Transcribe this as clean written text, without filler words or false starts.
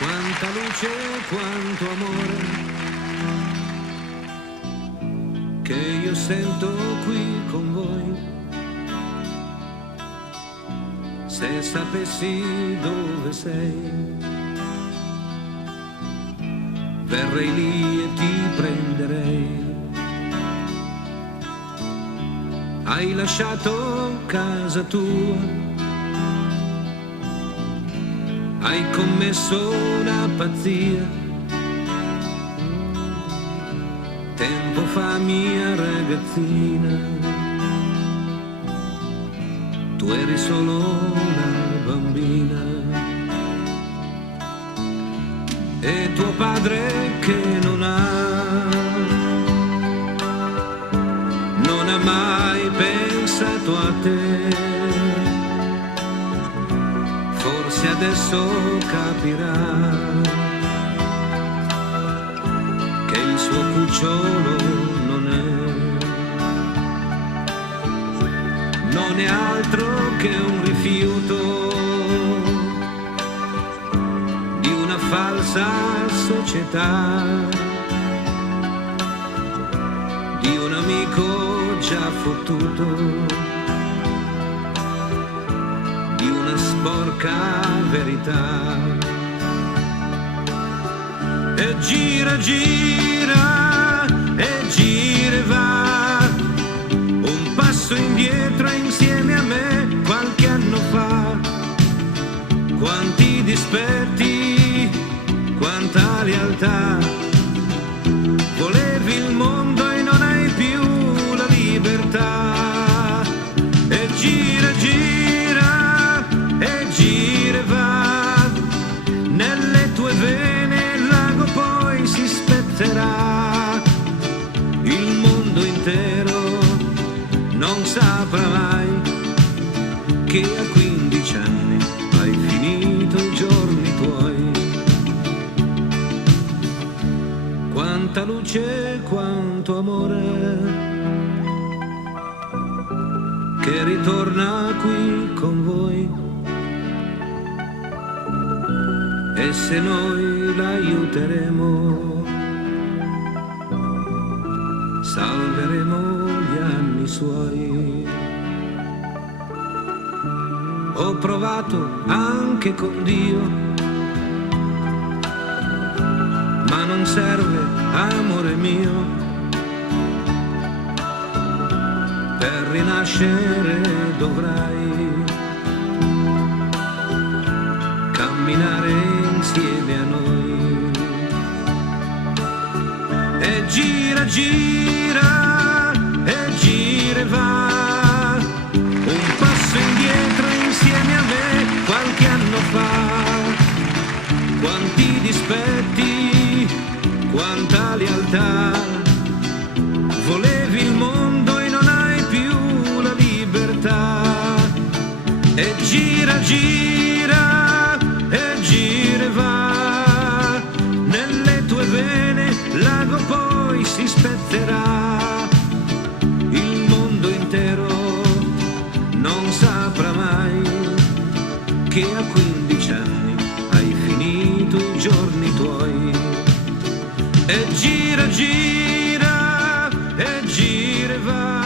Quanta luce, quanto amore che io sento qui con voi. Se sapessi dove sei, verrei lì e ti prenderei. Hai lasciato casa tua, hai commesso una pazzia. Tempo fa, mia ragazzina, tu eri solo una bambina. E tuo padre che non ha mai pensato a te. Forse adesso capirà che il suo cucciolo non è altro che un rifiuto di una falsa società, di un amico già fottuto, di una sporca verità. E gira, gira, e gira e va, un passo indietro insieme a me qualche anno fa. Quanti dispetti, quanta realtà, volevi il mondo e non hai più la libertà. E gira, gira, e gira e va, nelle tue vene il lago poi si spezzellerà. Il mondo intero non saprà mai che a 15 anni hai finito i giorni tuoi. Quanta luce, quanto amore che ritorna qui con voi. E se noi l'aiuteremo, salveremo gli anni suoi. Ho provato anche con Dio, ma non serve, amore mio, per rinascere dovrai camminare insieme a noi. E gira, gira, e gira e va, un passo indietro insieme a me qualche anno fa. Quanti dispetti, quanta lealtà, volevi il mondo e non hai più la libertà. E gira, gira, e gira e va, nelle tue vene l'ago poi si spezzerà. Il mondo intero non saprà mai che a 15 anni hai finito i giorni tuoi. E gira, gira, e gira e va.